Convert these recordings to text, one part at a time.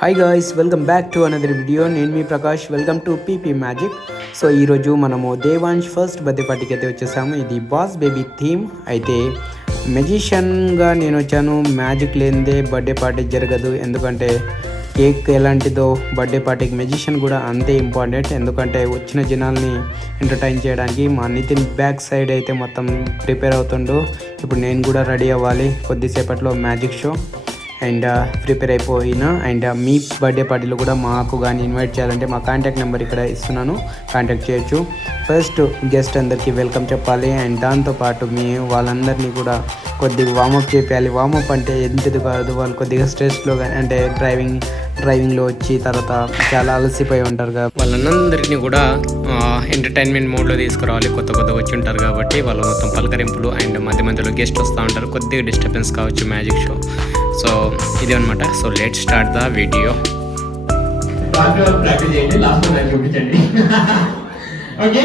Hi guys, welcome back to another video. నేను మీ Prakash. Welcome to PP magic. So ఈరోజు మనము దేవాంశ్ ఫస్ట్ బర్త్డే పార్టీకి అయితే వచ్చేసాము. ఇది బాస్ బేబీ థీమ్. అయితే మెజిషియన్గా నేను వచ్చాను. మ్యాజిక్ లేనిదే బర్త్డే పార్టీ జరగదు. ఎందుకంటే కేక్ ఎలాంటిదో బర్త్డే పార్టీకి మెజిషియన్ కూడా అంతే ఇంపార్టెంట్. ఎందుకంటే వచ్చిన జనాల్ని ఎంటర్టైన్ చేయడానికి మా నితిన్ బ్యాక్ సైడ్ అయితే మొత్తం ప్రిపేర్ అవుతుండు. ఇప్పుడు నేను కూడా రెడీ అవ్వాలి కొద్దిసేపట్లో మ్యాజిక్ షో అండ్ ప్రిపేర్ అయిపోయినా. అండ్ మీ బర్త్డే పార్టీలో కూడా మాకు కానీ ఇన్వైట్ చేయాలంటే మా కాంటాక్ట్ నెంబర్ ఇక్కడ ఇస్తున్నాను, కాంటాక్ట్ చేయొచ్చు. ఫస్ట్ గెస్ట్ అందరికీ వెల్కమ్ చెప్పాలి అండ్ దాంతోపాటు మీ వాళ్ళందరినీ కూడా కొద్దిగా వార్మప్ చేయాలి. వార్మప్ అంటే ఎంతది కాదు, వాళ్ళు కొద్దిగా స్ట్రెస్లో కానీ అంటే డ్రైవింగ్లో వచ్చి తర్వాత చాలా అలసిపోయి ఉంటారు కాబట్టి వాళ్ళందరినీ కూడా ఎంటర్టైన్మెంట్ మోడ్లో తీసుకురావాలి. కొత్తగా వచ్చి ఉంటారు కాబట్టి వాళ్ళు మొత్తం పలకరింపులు అండ్ మధ్య మధ్యలో గెస్ట్ వస్తూ ఉంటారు. కొద్దిగా డిస్టర్బెన్స్ కావచ్చు మ్యాజిక్ షో. సో ఇదే అనమాట. So let start the video. Practice చేయండి, లాస్ట్ నాకు చూపించండి. ఓకే,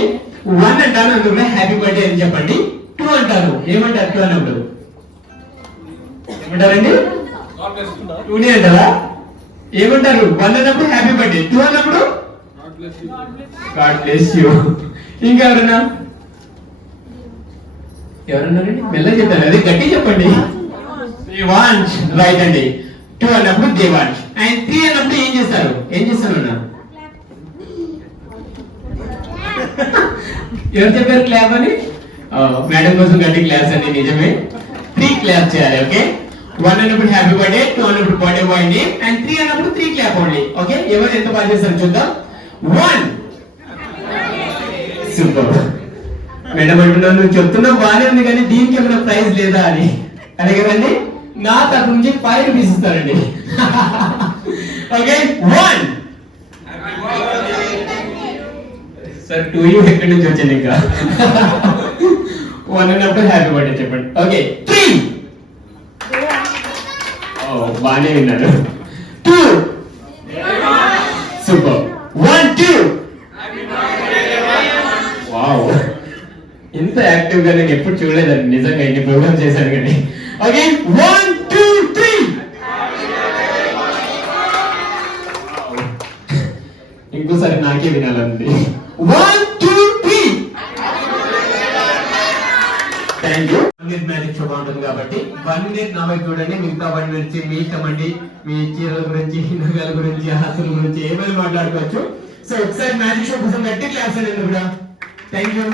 1 అంటాను అందులో హ్యాపీ బర్త్డే అని చెప్పండి. 2 అంటారు, ఏమంటారు? 2 అన్నప్పుడు ఏమంటారండి? 2నే అంటారా? ఏమంటారు? 1 అన్నప్పుడు హ్యాపీ బర్త్డే, 2 అన్నప్పుడు గాడ్ బ్లెస్ యూ. ఇంకా ఎవరన్నారండి? మెల్లగా చెప్పారు, అదే గట్టి చెప్పండి. దేవాంశ్, రైట్ అండి. 2 అన్నప్పుడు దేవాంశ్ అండ్ 3 అన్నప్పుడు ఏం చేస్తారు అన్న? ఎవరు చెప్పారు క్లాప్ అని? మేడం కోసం గట్టి క్లాప్స్ అండి, నిజమే. 3 క్లాప్ చేయాలి. ఓకే, 1 అన్నప్పుడు హ్యాపీ బర్త్డే, 2 అన్నప్పుడు బర్త్డే బాయ్ నేమ్ అండ్ 3 అన్నప్పుడు 3 క్లాప్ ఓన్లీ. ఓకే, ఎవరు ఎంత బాగా చేస్తారు చూద్దాం. 1 సూపర్. మేడం అంటున్నాను, నువ్వు చెప్తున్నావు బాగానే ఉంది కానీ దీనికి ఏమైనా ప్రైజ్ లేదా అని. అదే కదండి, నా తరఫు నుంచి 5 రూపీస్ ఇస్తారండి. ఓకే, 1 సార్ 2 ఎక్కడి నుంచి వచ్చింది ఇంకా? 1 అన్నప్పుడు హ్యాపీ బర్త్డే చెప్పండి. ఓకే, 3 బాగానే విన్నారు. 2 సూపర్. 1 2 వావ్, ఇంత యాక్టివ్ గా నేను ఎప్పుడు చూడలేదండి నిజంగా, ఎన్ని ప్రోగ్రామ్ చేశాను కానీ. ఓకే, 1 2 3 ఇంకోసారి నాకే వినాలండి. 1 2 3 thank you. 1 minute magic show బాగుంటుంది కాబట్టి 1 మినిట్ నా వైపు చూడండి, మిగతా 1 మినిట్ మీ ఇష్టం అండి. మీ చీరల గురించి, నగల గురించి, హాస్టల్ గురించి ఏమైనా మాట్లాడుకోవచ్చు. సో ఒకసారి మ్యాజిక్ షో కోసం గట్టి క్లాస్ అండి కూడా. Thank you.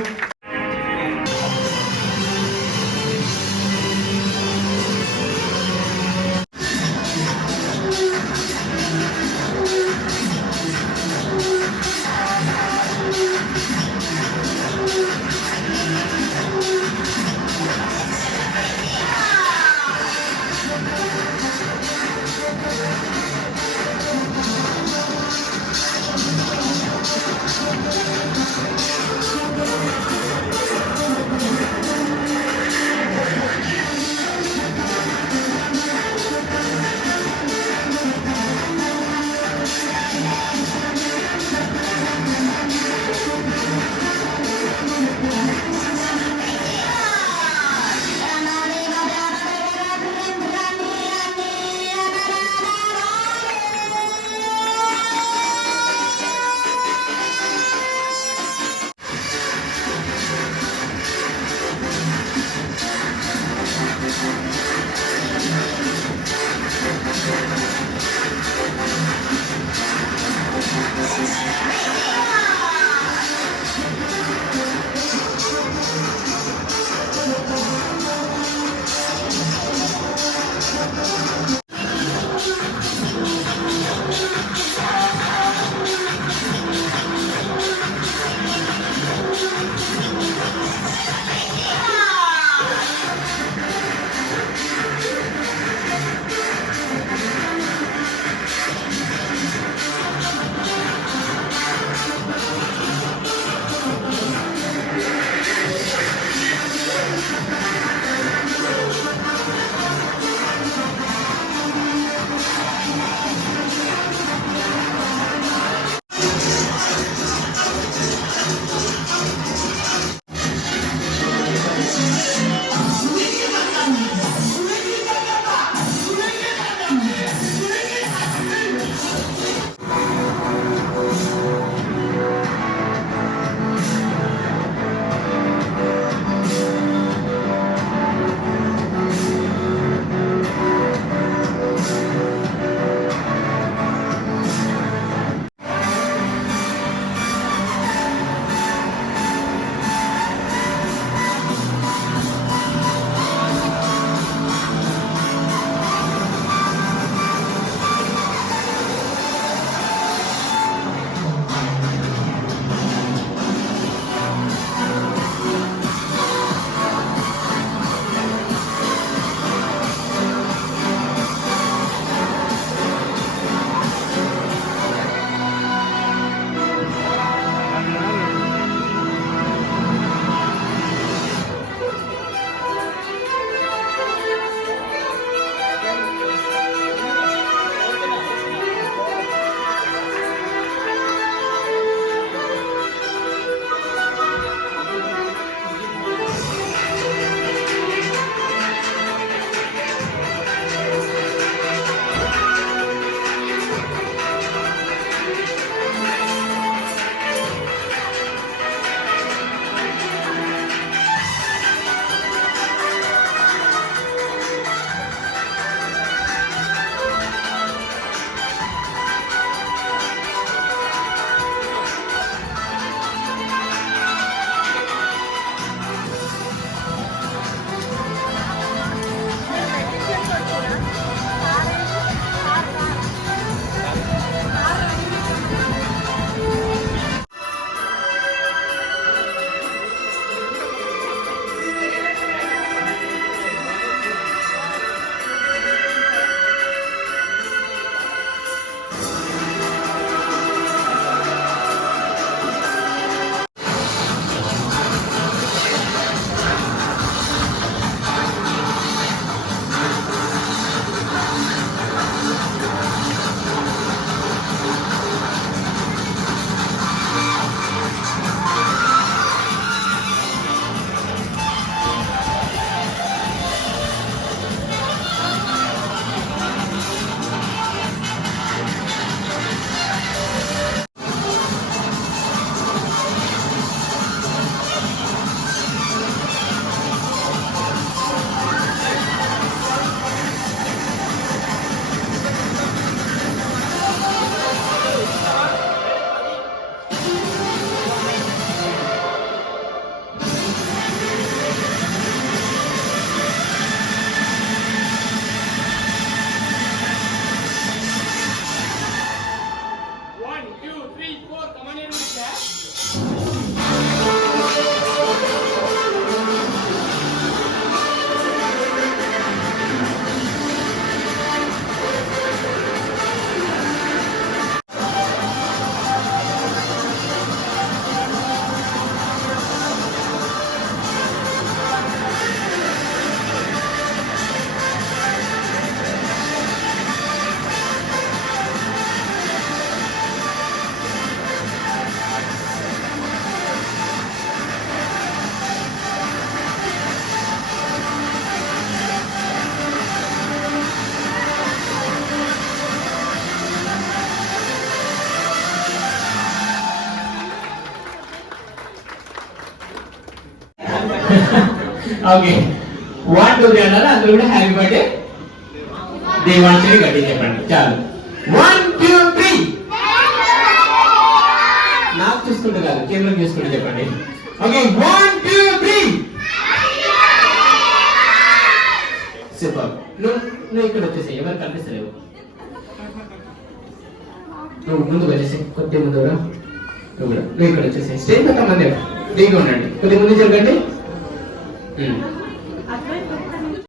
ఓకే 1 2 3 అన్నారు అందరూ కూడా హ్యాపీ బర్త్డే దేవాంశని గట్టి చెప్పండి చాలు 1 2 3 నాకు చూసుకుంటూ కాదు కేంద్రం చూసుకుంటూ చెప్పండి ఓకే 1 2 3 సూపర్ నువ్వు ఇక్కడ వచ్చేసి ఎవరు కనిపిస్తలేవు నువ్వు ముందుకు వచ్చేసి కొద్ది ముందు నువ్వు ఇక్కడ వచ్చేసి స్టేజ్ మొత్తం మంది ఫ్రీగా ఉండండి కొద్ది ముందు జరగండి